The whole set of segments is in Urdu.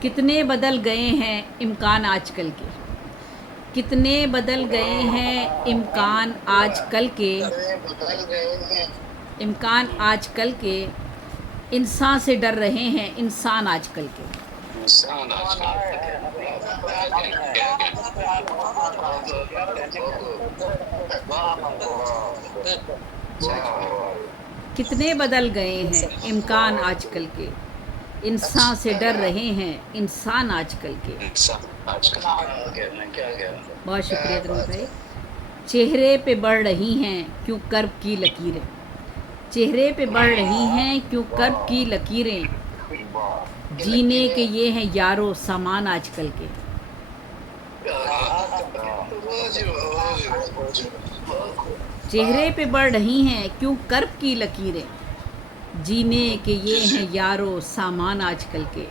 کتنے بدل گئے ہیں امکان آج کل کے، کتنے بدل گئے ہیں امکان آج کل کے، امکان آج کل کے، انسان سے ڈر رہے ہیں انسان آج کل کے۔ کتنے بدل گئے ہیں امکان آج کل کے، انسان سے ڈر رہے ہیں انسان آج کل کے۔ بہت شکریہ تنویر بھائی۔ چہرے پہ بڑھ رہی ہیں کیوں کرب کی لکیریں، چہرے پہ بڑھ رہی ہیں کیوں کرب کی لکیریں، جینے کے یہ ہیں یارو سامان آج کل کے۔ چہرے پہ بڑھ رہی ہیں کیوں کرب کی لکیریں، جینے کے یہ ہیں یارو سامان آج کل کے۔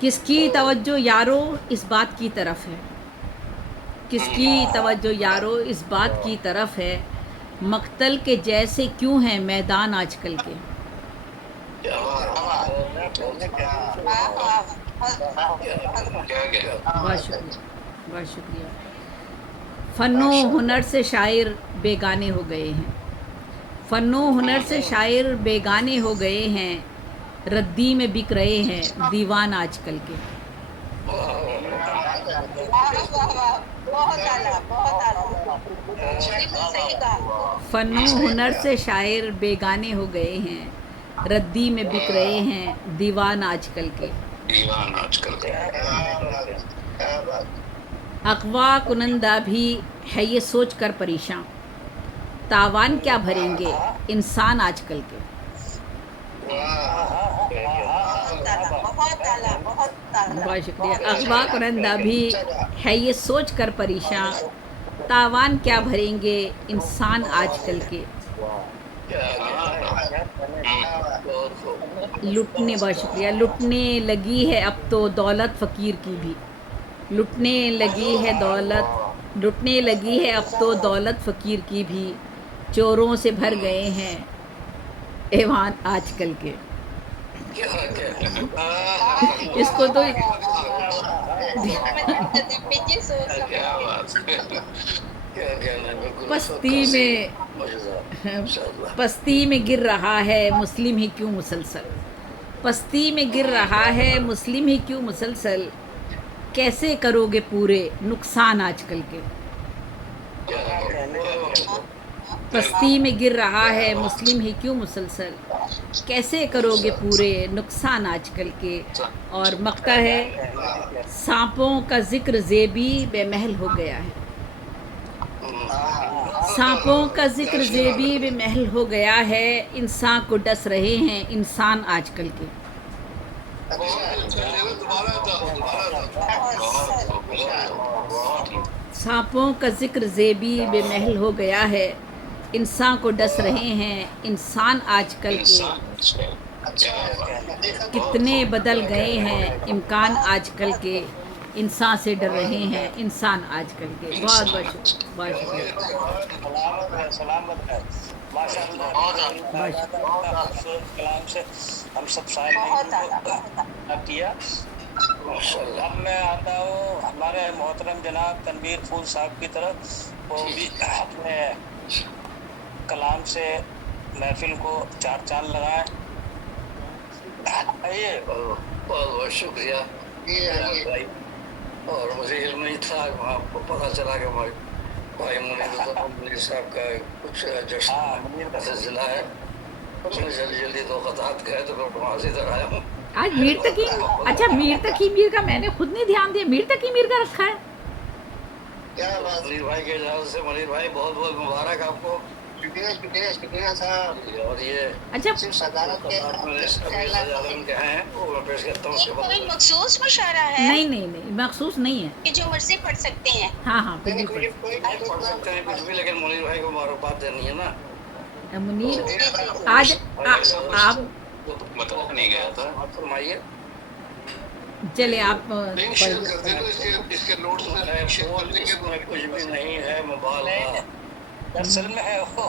کس کی توجہ یارو اس بات کی طرف ہے، کس کی توجہ یارو اس بات کی طرف ہے، مقتل کے جیسے کیوں ہیں میدان آج کل کے۔ بہت شکریہ، بہت شکریہ۔ فن و ہنر سے شاعر بیگانے ہو گئے ہیں، فن و ہنر سے شاعر بیگانے ہو گئے ہیں، ردی میں بک رہے ہیں دیوان آج کل کے۔ فن و ہنر سے شاعر بیگانے ہو گئے ہیں، ردی میں بک رہے ہیں دیوان آج کل کے۔ اغوا کنندہ بھی ہے یہ سوچ کر پریشاں، تاوان کیا بھریں گے انسان آج کل کے۔ بہت شکریہ۔ اغوا کنندہ بھی ہے یہ سوچ کر پریشاں، تاوان کیا بھریں گے انسان آج کل کے۔ لٹنے، بہت شکریہ۔ لٹنے لگی ہے اب تو دولت فقیر کی بھی، لٹنے لگی ہے دولت، لٹنے لگی ہے اب تو دولت فقیر کی بھی، چوروں سے بھر گئے ہیں ایوان آج کل کے۔ اس کو تو پستی میں، پستی میں گر رہا ہے مسلم ہی کیوں مسلسل، پستی میں گر رہا ہے مسلم ہی کیوں مسلسل، کیسے کرو گے پورے نقصان آج کل کے۔ پستی میں گر رہا ہے مسلم ہی کیوں مسلسل، کیسے کرو گے پورے نقصان آج کل کے۔ اور مقطع ہے، سانپوں کا ذکر زیبی بے محل ہو گیا ہے، سانپوں کا ذکر زیبی بے محل ہو گیا ہے، انسان کو ڈس رہے ہیں انسان آج کل کے۔ سانپوں کا ذکر زیبی بے محل ہو گیا ہے، انسان کو ڈس رہے ہیں انسان آج کل کے۔ کتنے بدل گئے ہیں امکان آج کل کے، انسان سے ڈر رہے ہیں انسان آج کل کے۔ بہت بہت شکریہ، بہت شکریہ۔ سلامت ہے ماشاء اللہ، خوبصورت کلام سے ہم سب سامعین کو کیا۔ اب میں آتا ہوں ہمارے محترم جناب تنویر پھول صاحب کی طرف، وہ بھی اپنے کلام سے محفل کو چار چاند لگائیں۔ بہت بہت شکریہ بھائی، اور مجھے علم نہیں تھا، آپ کو پتہ چلا کہ بھائی منیر صاحب کا کچھ جشن کا سلسلہ ہے، میں جلدی جلدی دو قطعات کہے تو میں وہاں سے ادھر آیا ہوں۔ آج میر تقی، اچھا میر تقی میر کا میں نے خود نہیں دھیان دیا، میر تقی میر کا رکھا ہے۔ منیر بھائی کے اجازت سے، منیر بھائی بہت بہت مبارک آپ کو۔ شکریہ صاحب۔ اور یہ اچھا کوئی مخصوص مشاعرہ ہے؟ نہیں نہیں نہیں، مخصوص نہیں ہے کہ جو مرضی پڑھ سکتے ہیں۔ ہاں ہاں پھر بھی پڑھ سکتے ہیں کچھ بھی، لیکن منیر بھائی کو مبارکباد دینی ہے نا۔ منیر آج آپ مطلب نہیں گیا تھا، آپ فرمائیے۔ چلے آپ اس کے نوٹس میں کچھ بھی نہیں ہے، مبالغہ اصل میں ہے وہ